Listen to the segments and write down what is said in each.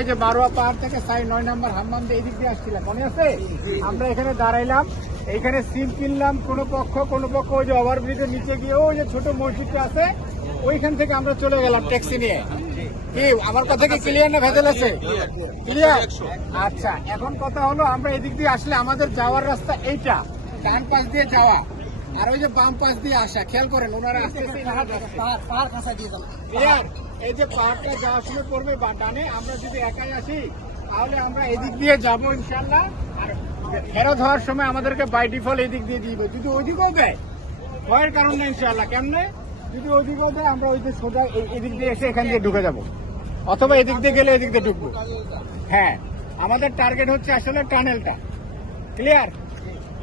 এই যে বারোয়া পাহাড় থেকে 9 নম্বর হাম্মাম দিয়ে এদিক দিয়ে আসছিলাম, মনে আছে? আমরা এখানে দাঁড়াইলাম, এইখানে সিম কিনলাম, কোন পক্ষ ওই যে ওভারব্রিজের নিচে গিয়ে ওই যে ছোট মসজিদটা আছে ওইখান থেকে আমরা চলে গেলাম ট্যাক্সি নিয়ে। কি আমার কথা কি ক্লিয়ার না ভেজাল আছে? ক্লিয়ার। আচ্ছা, এখন কথা হলো আমরা এদিক দিয়ে আসলে আমাদের যাওয়ার রাস্তা এইটা, ডান পাশ দিয়ে যাওয়া আর ওই যে বাম পাশ দিয়ে আসা। খেয়াল করেন ওনারা আসতেছে ক্লিয়ার। এই যে পাহাড়টা যাওয়ার সময় পড়বে বা ডানে, আমরা যদি একাই আসি তাহলে আমরা এদিক দিয়ে যাবো ইনশাল্লাহ। আর ফেরত হওয়ার সময় আমাদেরকে বাই ডিফল্ট এদিক দিয়ে দিবে। যদি ওইদিকেও দেয় ভয়ের কারণ নেই ইনশাল্লাহ। কেমনে? যদি ওইদিকেও দেয় আমরা ওই যে সোজা এদিক দিয়ে এসে এখান দিয়ে ঢুকে যাবো, অথবা এদিক দিয়ে গেলে এদিক দিয়ে ঢুকবো। হ্যাঁ, আমাদের টার্গেট হচ্ছে আসলে টানেলটা। ক্লিয়ার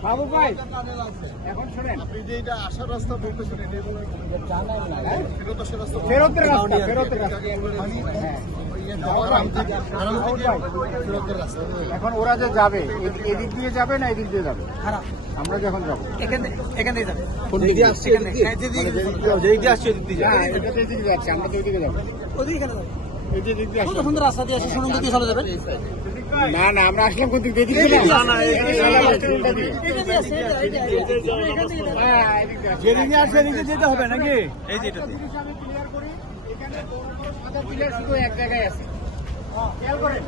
বাবু ভাই? এখন শোনেন, আসার রাস্তা বলতেছেন ফেরতের রাস্তা। এখন ওরা যে যাবে এদিক দিয়ে যাবে না এদিক দিয়ে যাবে? আমরা যখন যাবো এখান থেকে যাবে। আমরা তো এদিকে যাচ্ছি, আমরা তো ওইদিকে যাবো। এই যে দিক দিয়ে আসলাম। সুন্দর রাস্তা দিয়ে আসে, সুন্দর দিয়ে চলে যাবে। না না, আমরা আসলাম কোন দিক দিয়ে? এদিক দিয়ে না, যেদিকে আসছে এদিকে যেতে হবে নাকি? এই যে এটা আমি ক্লিয়ার করি, এখানে বড় বড় সাদা পিলার শুধু এক জায়গায় আছে। খেয়াল করেন,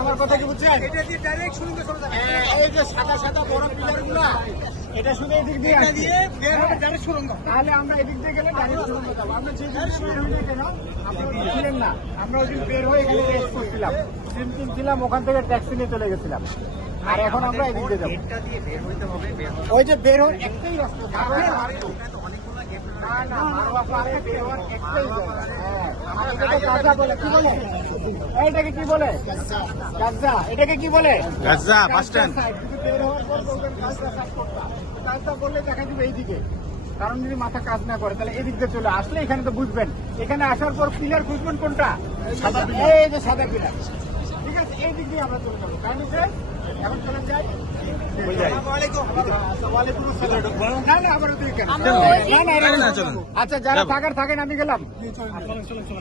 আমার কথা কি বুঝছেন? এই যে সাদা সাদা বড় পিলার গুলা, এটা শুধু এদিক দিয়ে আসছে। তাহলে আমরা এদিক দিয়ে গেলে ডাইরেক্ট সুরঙ্গ যাবো। আমরা যে দিন বের হই না কেন, আপনারা ছিলেন না, আমরা ওই দিন বের হয়ে গেলে রেস্ট করছিলাম, সিম কিনছিলাম, ওখান থেকে ট্যাক্সি নিয়ে চলে গেছিলাম। আর এখন আমরা এদিক দিয়ে যাবো। ওই যে বের হওয়ার একটাই রাস্তা, না না, মারোয়া পাহাড়ে বের হওয়ার একটাই জায়গা। হ্যাঁ, আমাদেরকে গাজা বলে। কি বলে এটাকে? কি বলে? গাজা। এটাকে কি বলে? Gaza bus stand. কিন্তু বের হওয়ার পর বলবেন গাজা কাজ করতাম। কাজটা করলে দেখা যাবে এইদিকে, কারণ যদি মাথা কাজ না করে তাহলে এদিক দিয়ে চলে আসলে এখানে তো বুঝবেন। এখানে আসার পর পিলার খুঁজবেন কোনটা? সাদা পিলার। এই যে সাদা পিলার, ঠিক আছে, এই দিক দিয়ে আমরা চলে যাবো। তাই নিচে এখন চলে যাই। না না, আবার ওদিকে কেন? না না, আচ্ছা যারা থাকার থাকেন, আমি গেলাম।